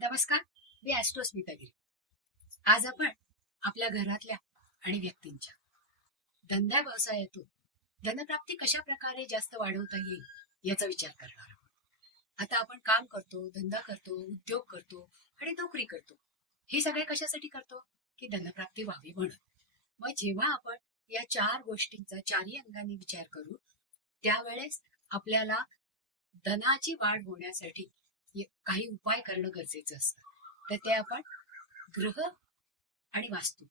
नमस्कार मी ॲस्ट्रोस्मिता गिरी आज आपण आपल्या घरातल्या आणि व्यक्तींच्या धंदा व्यवसायातून धनप्राप्ती कशा प्रकारे जास्त वाढवता येईल याचा विचार करणार आहोत. आता आपण काम करतो धंदा करतो उद्योग करतो आणि नोकरी करतो. हे सगळे कशासाठी करतो? की धनप्राप्ती व्हावी म्हणून. मग जेव्हा आपण या चार गोष्टींचा चारही अंगाने विचार करू त्यावेळेस आपल्याला धनाची वाढ होण्यासाठी काही उपाय करणं गरजेचं असतं. तर ते आपण ग्रह आणि वास्तू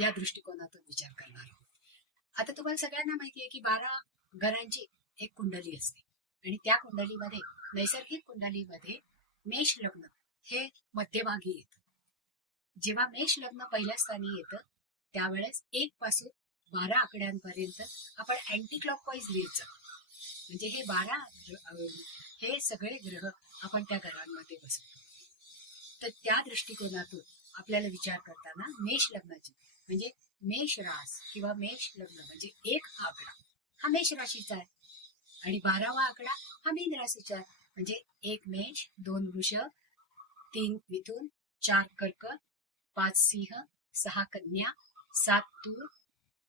या दृष्टिकोनातून विचार करणार आहोत. आता तुम्हाला सगळ्यांना माहिती आहे की बारा घरांची एक कुंडली असते. आणि त्या कुंडलीमध्ये नैसर्गिक कुंडलीमध्ये मेष लग्न हे मध्यभागी येतं. जेव्हा मेष लग्न पहिल्या स्थानी येतं त्यावेळेस एक पासून बारा आकड्यांपर्यंत आपण अँटी क्लॉक वाईज लिहायचं म्हणजे हे बारा हे सगळे ग्रह आपण त्या घरांमध्ये बसतो तर त्या दृष्टिकोनातून आपल्याला विचार करताना मेष लग्नाची म्हणजे मेष रास किंवा मेष लग्न म्हणजे एक आकडा हा मेष राशीचा आहे. आणि बारावा आकडा हा मीन राशीचा आहे. म्हणजे एक मेष दोन वृषभ तीन मिथून चार कर्क पाच सिंह सहा कन्या सात तूर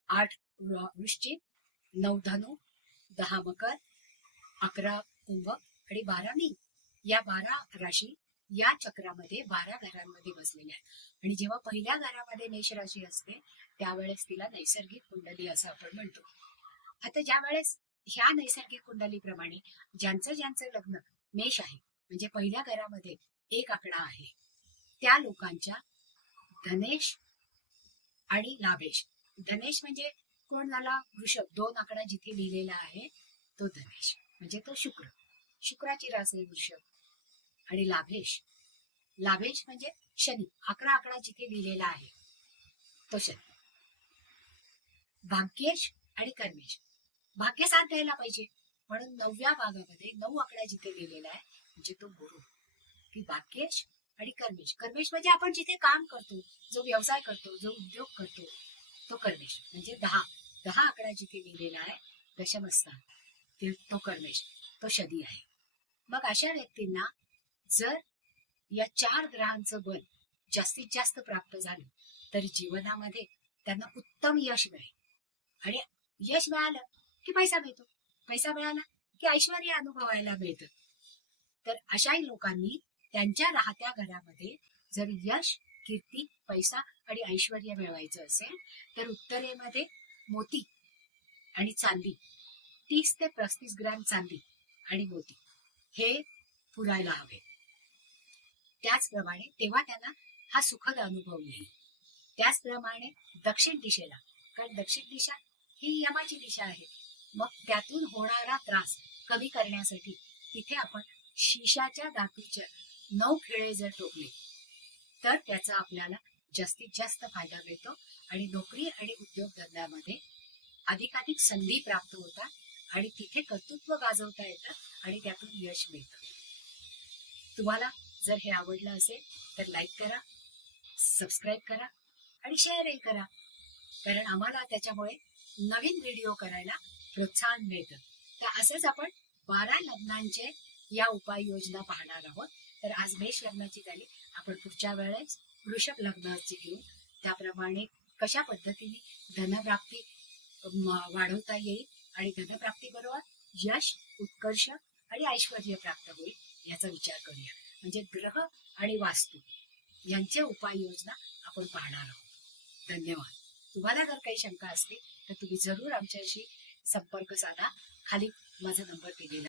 आठ वृश्चिक नऊ धनु दहा मकर अकरा कुंभ आणि बारा नाही या बारा राशी या चक्रामध्ये बारा घरांमध्ये बसलेल्या आहेत. आणि जेव्हा पहिल्या घरामध्ये मेष राशी असते त्यावेळेस तिला नैसर्गिक कुंडली असं आपण म्हणतो. आता ज्या वेळेस ह्या नैसर्गिक कुंडलीप्रमाणे ज्यांचं ज्यांचं लग्न मेष आहे म्हणजे पहिल्या घरामध्ये एक आकडा आहे त्या लोकांच्या धनेश आणि लाभेश. धनेश म्हणजे कोण झाला? वृषभ. दोन आकडा जिथे लिहिलेला आहे तो धनेश म्हणजे तो शुक्र. शुक्राची रास आहे वृषभ आणि लाभेश लाभेश म्हणजे शनी अकरा आकडा जिथे लिहिलेला आहे. तो शनी. भाग्येश आणि कर्मेश. भाग्य साथ द्यायला पाहिजे. म्हणून नवव्या भागामध्ये नऊ आकडा जिथे लिहिलेला आहे म्हणजे तो गुरु. की भाग्येश आणि कर्मेश. कर्मेश म्हणजे आपण जिथे काम करतो जो व्यवसाय करतो जो उद्योग करतो तो कर्मेश. म्हणजे दहा. दहा आकडा जिथे लिहिलेला आहे दशमस्थान तो कर्मेश. तो शनी आहे. मग अशा व्यक्तींना जर या चार ग्रहांचं बल जास्तीत जास्त प्राप्त झालं तर जीवनामध्ये त्यांना उत्तम यश मिळेल. आणि यश मिळालं की पैसा मिळतो. पैसा मिळाला की ऐश्वर अनुभवायला मिळतं. तर अशाही लोकांनी त्यांच्या राहत्या घरामध्ये जर यश कीर्ती पैसा आणि ऐश्वर मिळवायचं असेल तर उत्तरेमध्ये मोती आणि चांदी तीस ते पस्तीस ग्रॅम चांदी आणि मोती. हे पुरायला हवे. त्याचप्रमाणे तेव्हा त्यांना हा सुखद अनुभव येईल. त्याचप्रमाणे दक्षिण दिशेला कारण दक्षिण दिशा ही यमाची दिशा आहे. मग त्यातून होणारा त्रास कमी करण्यासाठी तिथे आपण शिशाच्या धातूच्या नऊ खिळे जर टोकले तर त्याचा आपल्याला जास्तीत जास्त फायदा मिळतो आणि नोकरी आणि उद्योगधंद्यामध्ये अधिकाधिक संधी प्राप्त होतात आणि तिथे कर्तृत्व गाजवता येतं. यश मिळतं. तुम्हाला जर हे आवडलं असेल तर लाईक करा सबस्क्राईब करा आणि शेअरही करा. कारण आम्हाला त्याच्यामुळे नवीन व्हिडिओ करायला प्रोत्साहन मिळतं. तर असंच आपण बारा लग्नांचे या उपाययोजना पाहणार आहोत. तर आज मेष लग्नाची झाली. आपण पुढच्या वेळेस वृषभ लग्नाची घेऊ. त्याप्रमाणे कशा पद्धतीने धनप्राप्ती वाढवता येईल आणि धनप्राप्ती बरोबर यश उत्कर्ष आणि ऐश्वर प्राप्त होईल याचा विचार करूया. म्हणजे ग्रह आणि वास्तू यांच्या उपाययोजना आपण पाहणार आहोत. धन्यवाद. तुम्हाला जर काही शंका असतील तर तुम्ही जरूर आमच्याशी संपर्क साधा. खाली माझा नंबर दिलेला